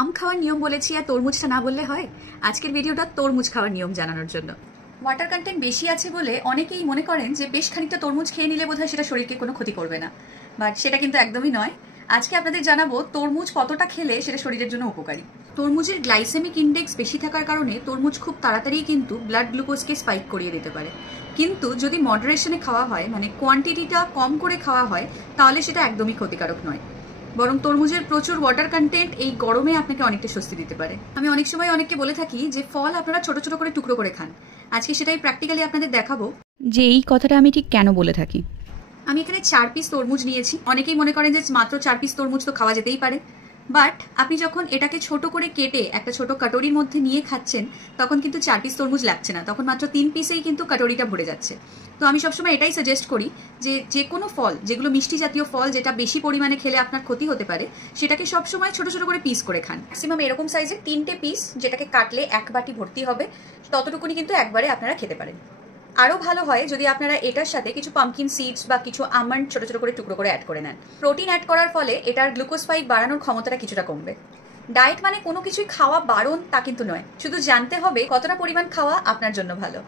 আম খাওয়ার নিয়ম বলেছি আর তরমুজটা না বললে হয়। আজকের ভিডিওটা তরমুজ খাওয়ার নিয়ম জানানোর জন্য। ওয়াটার কন্টেন্ট বেশি আছে বলে অনেকেই মনে করেন যে বেশ খানিকটা তরমুজ খেয়ে নিলে বোধহয় সেটা শরীরকে কোনো ক্ষতি করবে না, বাট সেটা কিন্তু একদমই নয়। আজকে আপনাদের জানাবো তরমুজ কতটা খেলে সেটা শরীরের জন্য উপকারী। তরমুজের গ্লাইসেমিক ইন্ডেক্স বেশি থাকার কারণে তরমুজ খুব তাড়াতাড়ি কিন্তু ব্লাড গ্লুকোজকে স্পাইক করিয়ে দিতে পারে, কিন্তু যদি মডারেশনে খাওয়া হয়, মানে কোয়ান্টিটিটা কম করে খাওয়া হয়, তাহলে সেটা একদমই ক্ষতিকারক নয়। বরং তরমুজের প্রচুর ওয়াটার কন্টেন্ট এই গরমে আপনাকে অনেকটা স্বস্তি দিতে পারে। আমি অনেক সময় অনেককে বলে থাকি যে ফল আপনারা ছোট ছোট করে টুকরো করে খান। আজকে সেটাই প্র্যাকটিক্যালি আপনাদের দেখাবো যে এই কথাটা আমি ঠিক কেন বলে থাকি। আমি এখানে 4 পিস তরমুজ নিয়েছি। অনেকেই মনে করেন যে মাত্র 4 পিস তরমুজ তো খাওয়া যেতেই পারে, বাট আপনি যখন এটাকে ছোট করে কেটে একটা ছোট কাটোরির মধ্যে নিয়ে খাচ্ছেন তখন কিন্তু 4 পিস তরমুজ লাগছে না, তখন মাত্র 3 পিসেই কিন্তু কাটোরিটা ভরে যাচ্ছে। তো আমি সবসময় এটাই সাজেস্ট করি যে কোনো ফল, যেগুলো মিষ্টি জাতীয় ফল, যেটা বেশি পরিমাণে খেলে আপনার ক্ষতি হতে পারে, সেটাকে সবসময় ছোট ছোট করে পিস করে খান। ম্যাক্সিমাম এরকম সাইজের 3টে পিস, যেটাকে কাটলে 1 বাটি ভর্তি হবে, ততটুকুনি কিন্তু একবারে আপনারা খেতে পারেন। আরও ভালো হয় যদি আপনারা এটার সাথে কিছু পাম্পকিন সিডস বা কিছু আমন্ড ছোট ছোট করে টুকরো করে অ্যাড করে নেন। প্রোটিন অ্যাড করার ফলে এটার গ্লুকোজ স্পাইক বাড়ানোর ক্ষমতাটা কিছুটা কমবে। ডায়েট মানে কোনো কিছুই খাওয়া বারণ তা কিন্তু নয়, শুধু জানতে হবে কতটা পরিমাণ খাওয়া আপনার জন্য ভালো।